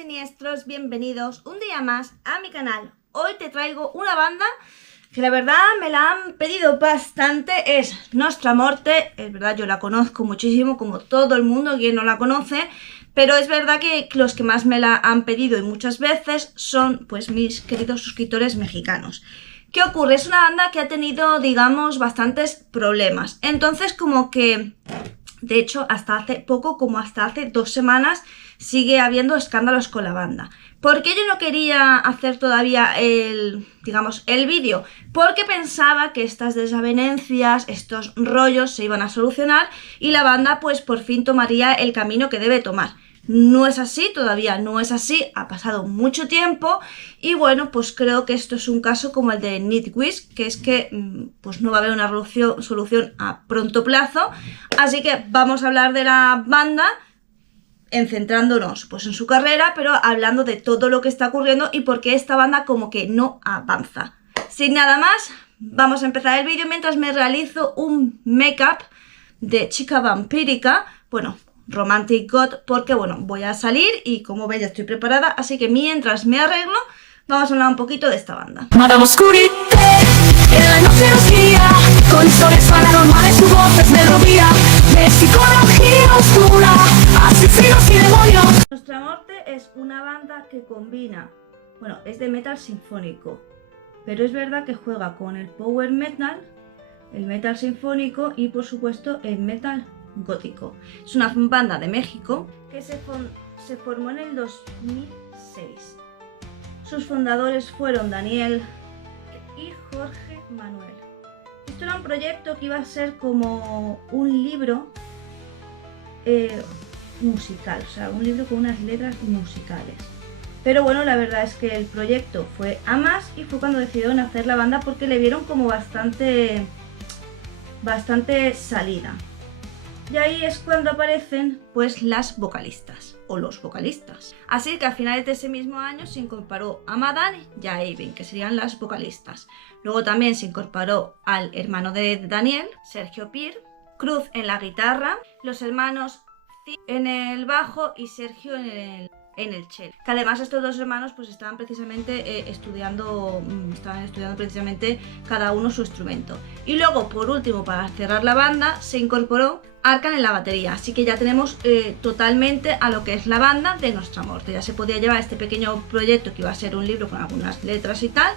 siniestros, bienvenidos un día más a mi canal. Hoy te traigo una banda que la verdad me la han pedido bastante, es Nostra Morte. Es verdad, yo la conozco muchísimo, como todo el mundo, quien no la conoce, pero es verdad que los que más me la han pedido y muchas veces son pues mis queridos suscriptores mexicanos. ¿Qué ocurre? Es una banda que ha tenido, digamos, bastantes problemas, entonces como que... De hecho, hasta hace poco, como hasta hace 2 semanas, sigue habiendo escándalos con la banda. ¿Por qué yo no quería hacer todavía el vídeo? Porque pensaba que estas desavenencias, estos rollos se iban a solucionar y la banda pues por fin tomaría el camino que debe tomar. No es así, todavía no es así, ha pasado mucho tiempo y bueno, pues creo que esto es un caso como el de Nightwish, que es que pues no va a haber una solución a pronto plazo, así que vamos a hablar de la banda centrándonos pues en su carrera, pero hablando de todo lo que está ocurriendo y por qué esta banda como que no avanza. Sin nada más, vamos a empezar el vídeo mientras me realizo un make-up de chica vampírica, bueno, Romantic God, porque bueno, voy a salir y como veis ya estoy preparada, así que mientras me arreglo vamos a hablar un poquito de esta banda. Madame Oscurite, en la noche nos guía, con historias paranormales, su voz es melodía, de psicología oscura, asesinos y demonios. Nostra Morte es una banda que combina, bueno, es de metal sinfónico, pero es verdad que juega con el power metal, el metal sinfónico y por supuesto el metal gótico. Es una banda de México que se formó en el 2006. Sus fundadores fueron Daniel y Jorge Manuel. Esto era un proyecto que iba a ser como un libro musical, o sea, un libro con unas letras musicales. Pero bueno, la verdad es que el proyecto fue a más y fue cuando decidieron hacer la banda porque le vieron como bastante salida. Y ahí es cuando aparecen pues las vocalistas o los vocalistas. Así que a finales de ese mismo año se incorporó a Madan y a Eivind, que serían las vocalistas. Luego también se incorporó al hermano de Daniel, Sergio Pir, Cruz en la guitarra, los hermanos en el bajo y Sergio en el cello. Que además estos dos hermanos pues estaban precisamente estudiando precisamente cada uno su instrumento. Y luego por último, para cerrar la banda, se incorporó Arkan en la batería, así que ya tenemos totalmente a lo que es la banda de Nostra Morte. Ya se podía llevar este pequeño proyecto que iba a ser un libro con algunas letras y tal,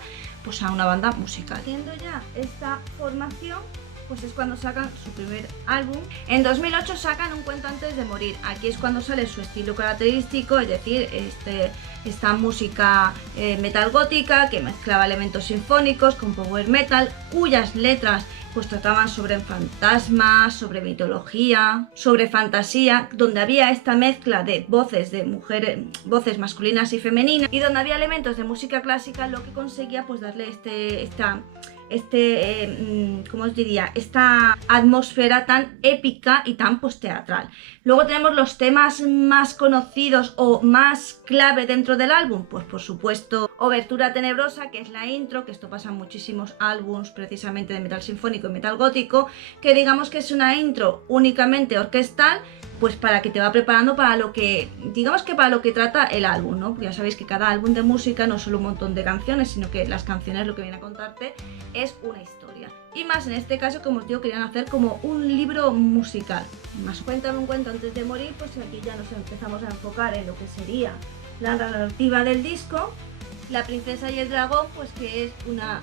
pues a una banda musical. Haciendo ya esta formación, pues es cuando sacan su primer álbum. En 2008 sacan Un cuento antes de morir. Aquí es cuando sale su estilo característico, es decir, esta música metal gótica que mezclaba elementos sinfónicos con power metal, cuyas letras pues trataban sobre fantasmas, sobre mitología, sobre fantasía, donde había esta mezcla de voces de mujeres, voces masculinas y femeninas, y donde había elementos de música clásica, lo que conseguía pues darle ¿cómo os diría? Esta atmósfera tan épica y tan pues teatral. Luego tenemos los temas más conocidos o más clave dentro del álbum, pues por supuesto Obertura Tenebrosa, que es la intro, que esto pasa en muchísimos álbums precisamente de metal sinfónico y metal gótico, que digamos que es una intro únicamente orquestal, pues para que te va preparando para lo que, digamos que para lo que trata el álbum, ¿no? Porque ya sabéis que cada álbum de música no es solo un montón de canciones, sino que las canciones lo que vienen a contarte es una historia. Y más en este caso, como os digo, querían hacer como un libro musical. Más Cuéntame un cuento antes de morir, pues aquí ya nos empezamos a enfocar en lo que sería la narrativa del disco. La princesa y el dragón, pues que es una...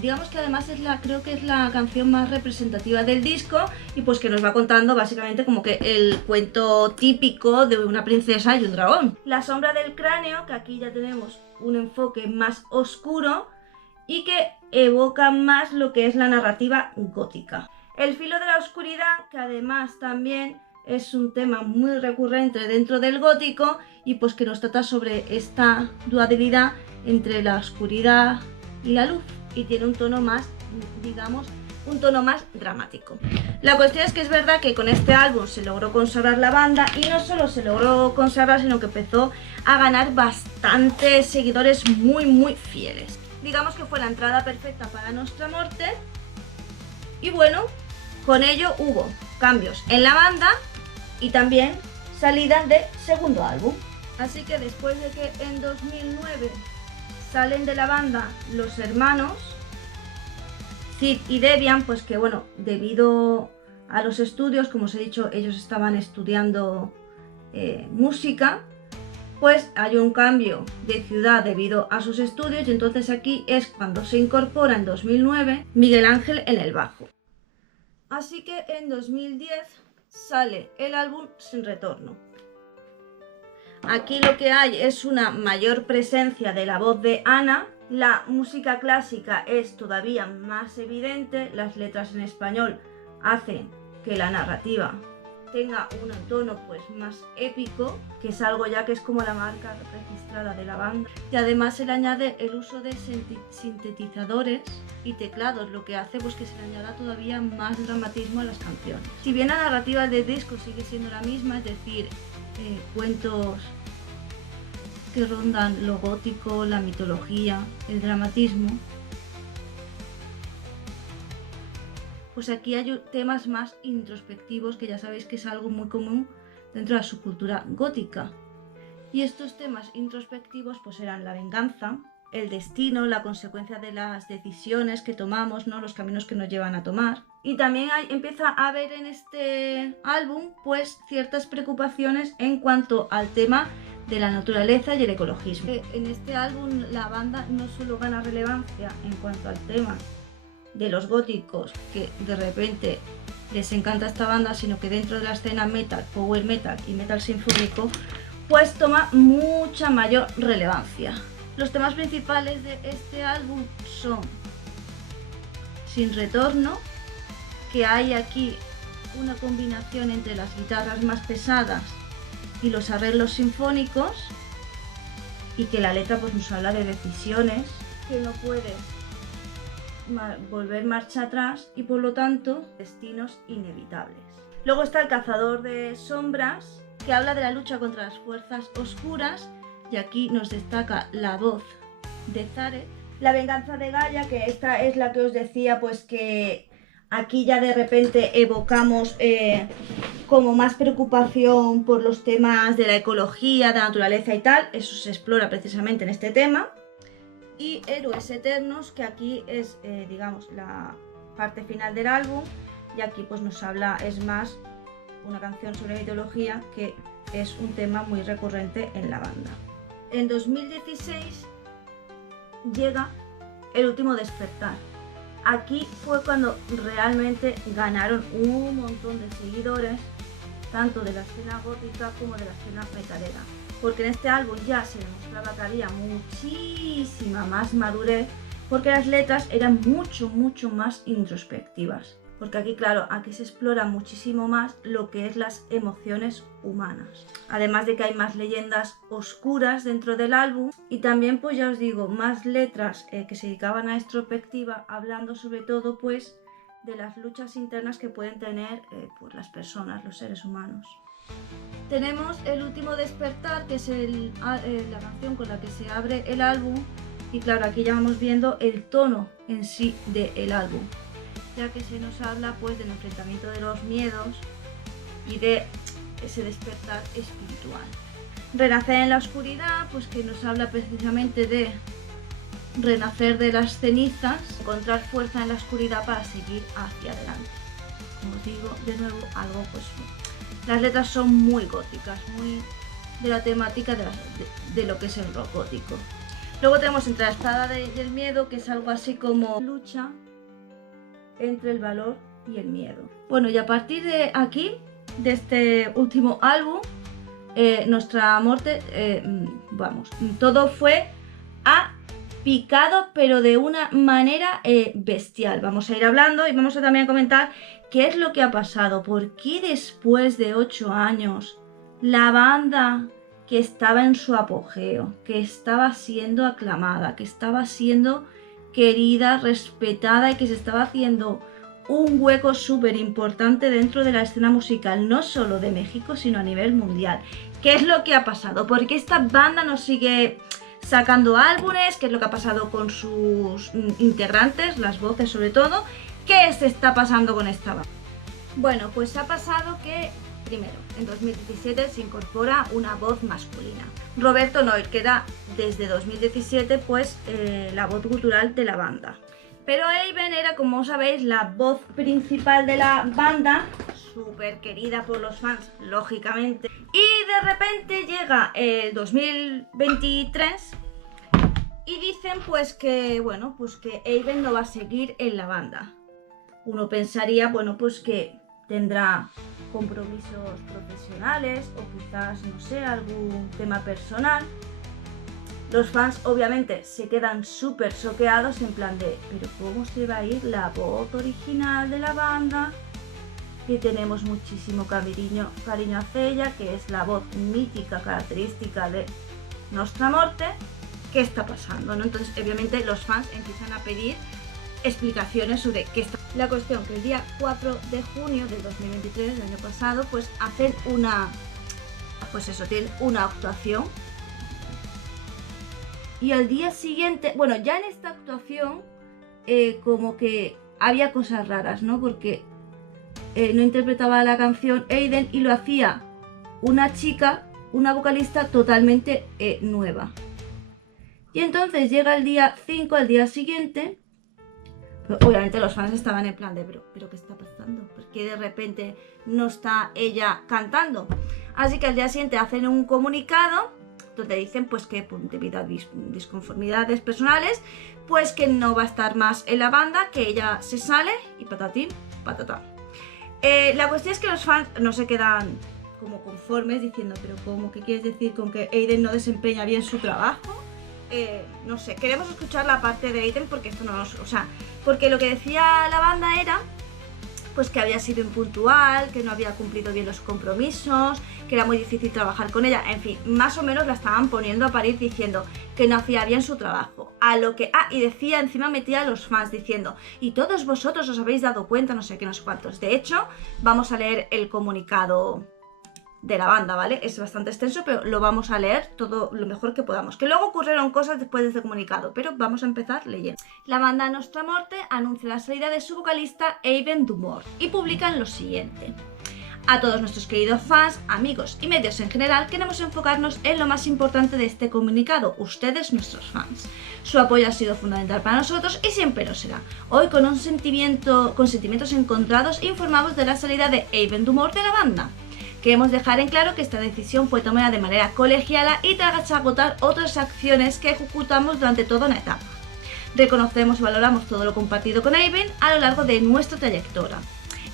digamos que además creo que es la canción más representativa del disco y pues que nos va contando básicamente como que el cuento típico de una princesa y un dragón. La sombra del cráneo, que aquí ya tenemos un enfoque más oscuro y que evoca más lo que es la narrativa gótica. El filo de la oscuridad, que además también es un tema muy recurrente dentro del gótico y pues que nos trata sobre esta dualidad entre la oscuridad y la luz. Y tiene un tono más, digamos, un tono más dramático. La cuestión es que es verdad que con este álbum se logró consagrar la banda y no solo se logró consagrar, sino que empezó a ganar bastantes seguidores muy fieles. Digamos que fue la entrada perfecta para Nostra Morte y bueno, con ello hubo cambios en la banda y también salida de segundo álbum. Así que después de que en 2009 salen de la banda los hermanos Sid y Debian, pues que bueno, debido a los estudios, como os he dicho, ellos estaban estudiando música, pues hay un cambio de ciudad debido a sus estudios y entonces aquí es cuando se incorpora en 2009 Miguel Ángel en el bajo. Así que en 2010 sale el álbum Sin Retorno. Aquí lo que hay es una mayor presencia de la voz de Ana, la música clásica es todavía más evidente, las letras en español hacen que la narrativa tenga un tono pues más épico, que es algo ya que es como la marca registrada de la banda, y además se le añade el uso de sintetizadores y teclados, lo que hace pues que se le añada todavía más dramatismo a las canciones. Si bien la narrativa del disco sigue siendo la misma, es decir, cuentos que rondan lo gótico, la mitología, el dramatismo, pues aquí hay temas más introspectivos, que ya sabéis que es algo muy común dentro de la subcultura gótica. Y estos temas introspectivos pues eran la venganza, el destino, la consecuencia de las decisiones que tomamos, ¿no? Los caminos que nos llevan a tomar. Y también empieza a haber en este álbum pues ciertas preocupaciones en cuanto al tema de la naturaleza y el ecologismo. En este álbum la banda no solo gana relevancia en cuanto al tema de los góticos, que de repente les encanta esta banda, sino que dentro de la escena metal, power metal y metal sinfónico pues toma mucha mayor relevancia. Los temas principales de este álbum son Sin Retorno, que hay aquí una combinación entre las guitarras más pesadas y los arreglos sinfónicos, y que la letra pues nos habla de decisiones que no puedes volver marcha atrás y por lo tanto destinos inevitables. Luego está El Cazador de Sombras, que habla de la lucha contra las fuerzas oscuras, y aquí nos destaca la voz de Zareth. La venganza de Gaia, que esta es la que os decía, pues que aquí ya de repente evocamos como más preocupación por los temas de la ecología, de la naturaleza y tal. Eso se explora precisamente en este tema. Y Héroes Eternos, que aquí es digamos la parte final del álbum, y aquí pues nos habla, es más una canción sobre la mitología, que es un tema muy recurrente en la banda. En 2016 llega El Último Despertar. Aquí fue cuando realmente ganaron un montón de seguidores, tanto de la escena gótica como de la escena metalera, porque en este álbum ya se demostraba que había muchísima más madurez, porque las letras eran mucho más introspectivas. Porque aquí, claro, aquí se explora muchísimo más lo que es las emociones humanas. Además de que hay más leyendas oscuras dentro del álbum, y también, pues ya os digo, más letras que se dedicaban a introspectiva, hablando sobre todo pues de las luchas internas que pueden tener pues, las personas, los seres humanos. Tenemos El Último Despertar, que es la canción con la que se abre el álbum, y claro, aquí ya vamos viendo el tono en sí del álbum, ya que se nos habla pues del enfrentamiento de los miedos y de ese despertar espiritual. Renacer en la oscuridad, pues que nos habla precisamente de renacer de las cenizas, encontrar fuerza en la oscuridad para seguir hacia adelante. Como os digo, de nuevo, algo pues... Las letras son muy góticas, muy de la temática de lo que es el rock gótico. Luego tenemos Entre la espada y el miedo, que es algo así como lucha entre el valor y el miedo. Bueno, y a partir de aquí, de este último álbum, Nuestra Muerte, vamos, todo fue a picado, pero de una manera bestial. Vamos a ir hablando y vamos a también comentar qué es lo que ha pasado, por qué después de 8 años la banda que estaba en su apogeo, que estaba siendo aclamada, que estaba siendo querida, respetada y que se estaba haciendo un hueco súper importante dentro de la escena musical, no solo de México, sino a nivel mundial. ¿Qué es lo que ha pasado? ¿Por qué esta banda no sigue sacando álbumes? ¿Qué es lo que ha pasado con sus integrantes, las voces sobre todo? ¿Qué se está pasando con esta banda? Bueno, pues ha pasado que Primero, en 2017 se incorpora una voz masculina. Roberto Noir, que era desde 2017 pues la voz gutural de la banda. Pero Haven era, como sabéis, la voz principal de la banda, súper querida por los fans, lógicamente. Y de repente llega el 2023 y dicen pues que, bueno, pues que Haven no va a seguir en la banda. Uno pensaría, bueno, pues que tendrá compromisos profesionales o quizás, no sé, algún tema personal. Los fans obviamente se quedan súper choqueados en plan de ¿pero cómo se va a ir la voz original de la banda? Que tenemos muchísimo cariño hacia ella, que es la voz mítica, característica de Nostra Morte. ¿Qué está pasando? ¿No? Entonces obviamente los fans empiezan a pedir explicaciones sobre qué está. La cuestión que el día 4 de junio del 2023, del año pasado, pues hacen una, pues eso, tienen una actuación. Y al día siguiente, bueno, ya en esta actuación como que había cosas raras, ¿no? Porque no interpretaba la canción Aiden y lo hacía una chica, una vocalista totalmente nueva. Y entonces llega el día 5, al día siguiente, pero obviamente los fans estaban en plan de ¿pero qué está pasando? ¿Por qué de repente no está ella cantando? Así que al día siguiente hacen un comunicado donde dicen pues que debido a disconformidades personales, pues que no va a estar más en la banda, que ella se sale y patatín, patatán. La cuestión es que los fans no se quedan como conformes diciendo ¿pero cómo? ¿Qué quieres decir con que Aiden no desempeña bien su trabajo? No sé, queremos escuchar la parte de Aiden porque esto no nos... O sea, porque lo que decía la banda era pues que había sido impuntual, que no había cumplido bien los compromisos, que era muy difícil trabajar con ella, en fin, más o menos la estaban poniendo a parir diciendo que no hacía bien su trabajo. A lo que, y decía, encima metía a los fans diciendo, y todos vosotros os habéis dado cuenta, no sé qué, no sé cuántos. De hecho, vamos a leer el comunicado de la banda, ¿vale? Es bastante extenso, pero lo vamos a leer todo lo mejor que podamos. Que luego ocurrieron cosas después de este comunicado, pero vamos a empezar leyendo. La banda Nostra Morte anuncia la salida de su vocalista Haven Dumort y publican lo siguiente. A todos nuestros queridos fans, amigos y medios en general, queremos enfocarnos en lo más importante de este comunicado, ustedes, nuestros fans. Su apoyo ha sido fundamental para nosotros y siempre lo será. Hoy, con sentimientos encontrados, informamos de la salida de Haven Dumort de la banda. Queremos dejar en claro que esta decisión fue tomada de manera colegiada y tras agotar otras acciones que ejecutamos durante toda una etapa. Reconocemos y valoramos todo lo compartido con Haven a lo largo de nuestra trayectoria.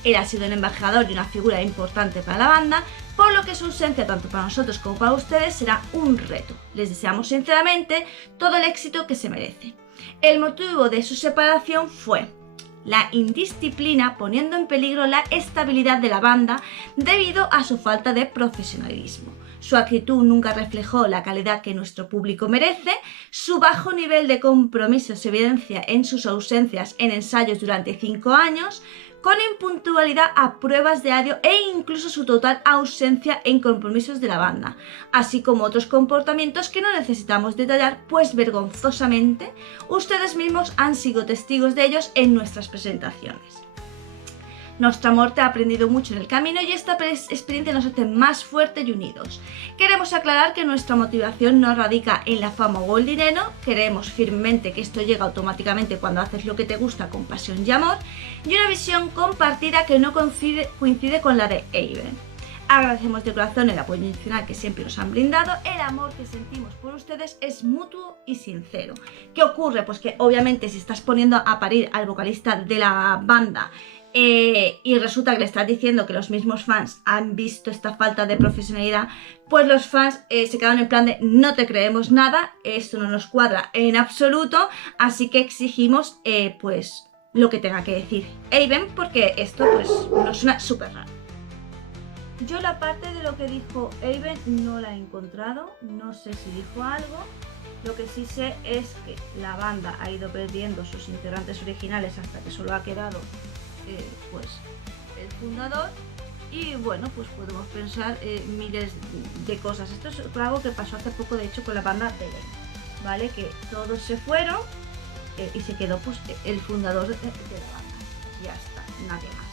Él ha sido el embajador y una figura importante para la banda, por lo que su ausencia tanto para nosotros como para ustedes será un reto. Les deseamos sinceramente todo el éxito que se merece. El motivo de su separación fue la indisciplina, poniendo en peligro la estabilidad de la banda debido a su falta de profesionalismo. Su actitud nunca reflejó la calidad que nuestro público merece, su bajo nivel de compromiso se evidencia en sus ausencias en ensayos durante 5 años, con impuntualidad a pruebas diario e incluso su total ausencia en compromisos de la banda, así como otros comportamientos que no necesitamos detallar, pues vergonzosamente ustedes mismos han sido testigos de ellos en nuestras presentaciones. Nostra Morte ha aprendido mucho en el camino y esta experiencia nos hace más fuertes y unidos. Queremos aclarar que nuestra motivación no radica en la fama o el dinero, creemos firmemente que esto llega automáticamente cuando haces lo que te gusta con pasión y amor, y una visión compartida que no coincide con la de Haven. Agradecemos de corazón el apoyo incondicional que siempre nos han brindado, el amor que sentimos por ustedes es mutuo y sincero. ¿Qué ocurre? Pues que obviamente si estás poniendo a parir al vocalista de la banda y resulta que le estás diciendo que los mismos fans han visto esta falta de profesionalidad, pues los fans se quedan en plan de no te creemos nada, esto no nos cuadra en absoluto, así que exigimos pues lo que tenga que decir Haven, porque esto pues nos suena súper raro. Yo la parte de lo que dijo Haven no la he encontrado, no sé si dijo algo. Lo que sí sé es que la banda ha ido perdiendo sus integrantes originales hasta que solo ha quedado pues el fundador, y bueno, pues podemos pensar miles de cosas. Esto es algo que pasó hace poco, de hecho, con la banda de Belén, ¿vale? Que todos se fueron y se quedó pues el fundador de la banda, ya está, nadie más.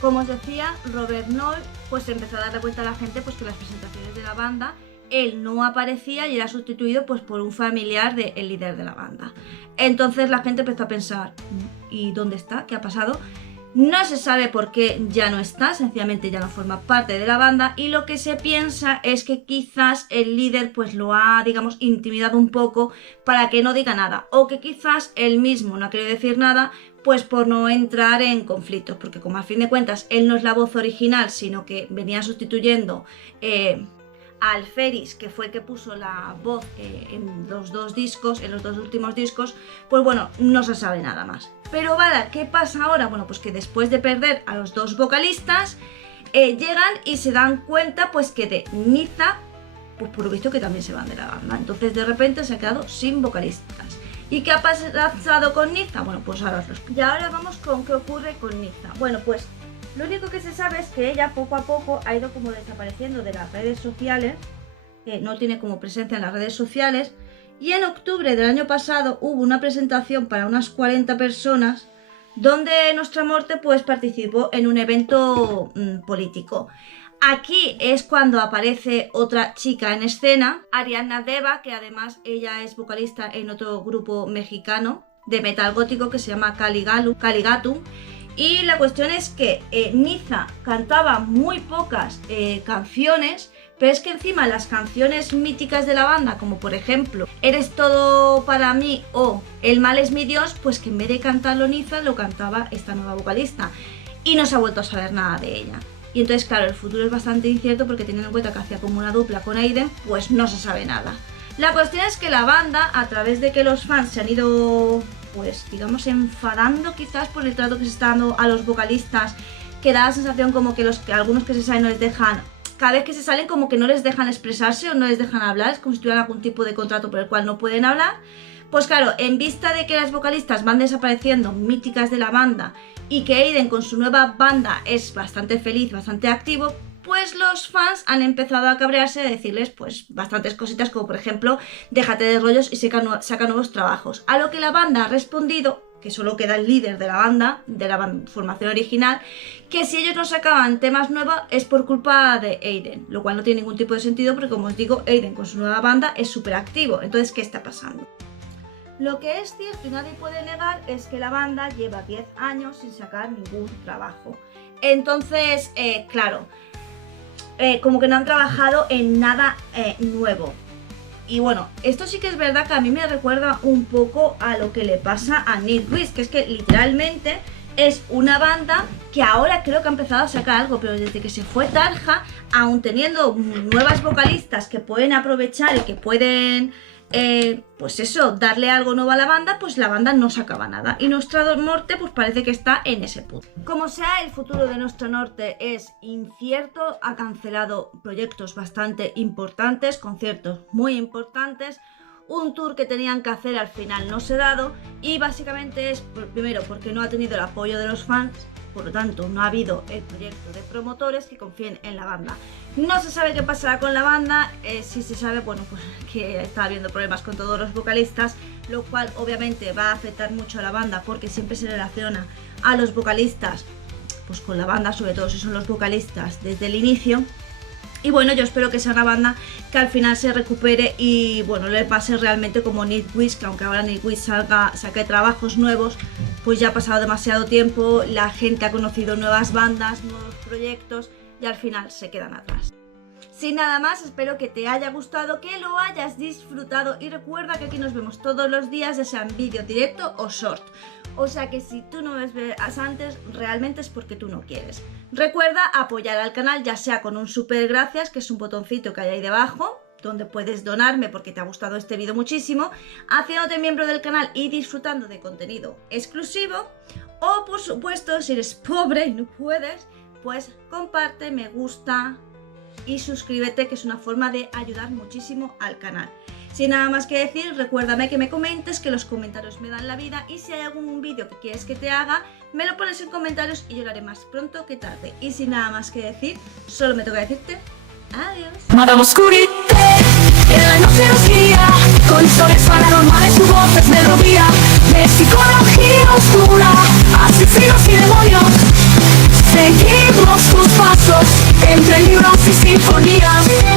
Como os decía, Robert Noll pues empezó a darle cuenta a la gente pues que en las presentaciones de la banda él no aparecía y era sustituido pues por un familiar del líder de la banda. Entonces la gente empezó a pensar, ¿y dónde está? ¿Qué ha pasado? No se sabe por qué ya no está, sencillamente ya no forma parte de la banda, y lo que se piensa es que quizás el líder pues lo ha, digamos, intimidado un poco para que no diga nada, o que quizás él mismo no ha querido decir nada pues por no entrar en conflictos, porque como a fin de cuentas él no es la voz original, sino que venía sustituyendo al Ferris, que fue el que puso la voz en los dos discos, en los dos últimos discos, pues bueno, no se sabe nada más. Pero vale, ¿qué pasa ahora? Bueno, pues que después de perder a los dos vocalistas, llegan y se dan cuenta pues que de Niza, pues por lo visto que también se van de la banda. Entonces de repente se ha quedado sin vocalistas. ¿Y qué ha pasado con Niza? Bueno, pues ahora os lo explico. Y ahora vamos con qué ocurre con Niza. Bueno, pues lo único que se sabe es que ella poco a poco ha ido como desapareciendo de las redes sociales, no tiene como presencia en las redes sociales, y en octubre del año pasado hubo una presentación para unas 40 personas donde Nostra Morte pues participó en un evento político. Aquí es cuando aparece otra chica en escena, Ariadna Deva, que además ella es vocalista en otro grupo mexicano de metal gótico que se llama Caligatum. Y la cuestión es que Niza cantaba muy pocas canciones, pero es que encima las canciones míticas de la banda, como por ejemplo Eres todo para mí o El mal es mi Dios, pues que en vez de cantarlo Niza lo cantaba esta nueva vocalista y no se ha vuelto a saber nada de ella. Y entonces claro, el futuro es bastante incierto porque teniendo en cuenta que hacía como una dupla con Aiden, pues no se sabe nada. La cuestión es que la banda, a través de que los fans se han ido, pues digamos, enfadando quizás por el trato que se está dando a los vocalistas, que da la sensación como que algunos que se salen no les dejan, cada vez que se salen como que no les dejan expresarse o no les dejan hablar, es como si tuvieran algún tipo de contrato por el cual no pueden hablar. Pues claro, en vista de que las vocalistas van desapareciendo, míticas de la banda, y que Aiden con su nueva banda es bastante feliz, bastante activo, pues los fans han empezado a cabrearse de decirles pues bastantes cositas, como por ejemplo, déjate de rollos y saca nuevos trabajos. A lo que la banda ha respondido, que solo queda el líder de la formación original, que si ellos no sacaban temas nuevos es por culpa de Aiden, lo cual no tiene ningún tipo de sentido porque, como os digo, Aiden con su nueva banda es súper activo. Entonces, ¿qué está pasando? Lo que es cierto y nadie puede negar es que la banda lleva 10 años sin sacar ningún trabajo. Entonces, claro, como que no han trabajado en nada nuevo. Y bueno, esto sí que es verdad que a mí me recuerda un poco a lo que le pasa a Nightwish, que es que literalmente es una banda que ahora creo que ha empezado a sacar algo, pero desde que se fue Tarja, aún teniendo nuevas vocalistas que pueden aprovechar y que pueden, pues eso, darle algo nuevo a la banda, pues la banda no sacaba nada. Y Nostra Morte pues parece que está en ese punto. Como sea, el futuro de Nostra Morte es incierto, ha cancelado proyectos bastante importantes, conciertos muy importantes, un tour que tenían que hacer al final no se ha dado, y básicamente es, primero, porque no ha tenido el apoyo de los fans, por lo tanto no ha habido el proyecto de promotores que confíen en la banda. No se sabe qué pasará con la banda, sí se sabe, bueno, pues que está habiendo problemas con todos los vocalistas, lo cual obviamente va a afectar mucho a la banda porque siempre se relaciona a los vocalistas pues con la banda, sobre todo si son los vocalistas desde el inicio. Y bueno, yo espero que sea una banda que al final se recupere y bueno, le pase realmente como Nightwish, que aunque ahora Nightwish saque trabajos nuevos, pues ya ha pasado demasiado tiempo, la gente ha conocido nuevas bandas, nuevos proyectos y al final se quedan atrás. Sin nada más, espero que te haya gustado, que lo hayas disfrutado y recuerda que aquí nos vemos todos los días, ya sea en vídeo directo o short. O sea que si tú no ves antes, realmente es porque tú no quieres. Recuerda apoyar al canal, ya sea con un super gracias, que es un botoncito que hay ahí debajo, donde puedes donarme porque te ha gustado este vídeo muchísimo, haciéndote miembro del canal y disfrutando de contenido exclusivo. O por supuesto, si eres pobre y no puedes, pues comparte, me gusta y suscríbete, que es una forma de ayudar muchísimo al canal. Sin nada más que decir, recuérdame que me comentes, que los comentarios me dan la vida, y si hay algún vídeo que quieres que te haga, me lo pones en comentarios y yo lo haré más pronto que tarde. Y sin nada más que decir, solo me toca decirte adiós. Madame Oscurite, en la noche nos guía, con historias paranormales, su voz es melodía de psicología oscura, asesinos y demonios. Seguimos tus pasos entre libros y sinfonías.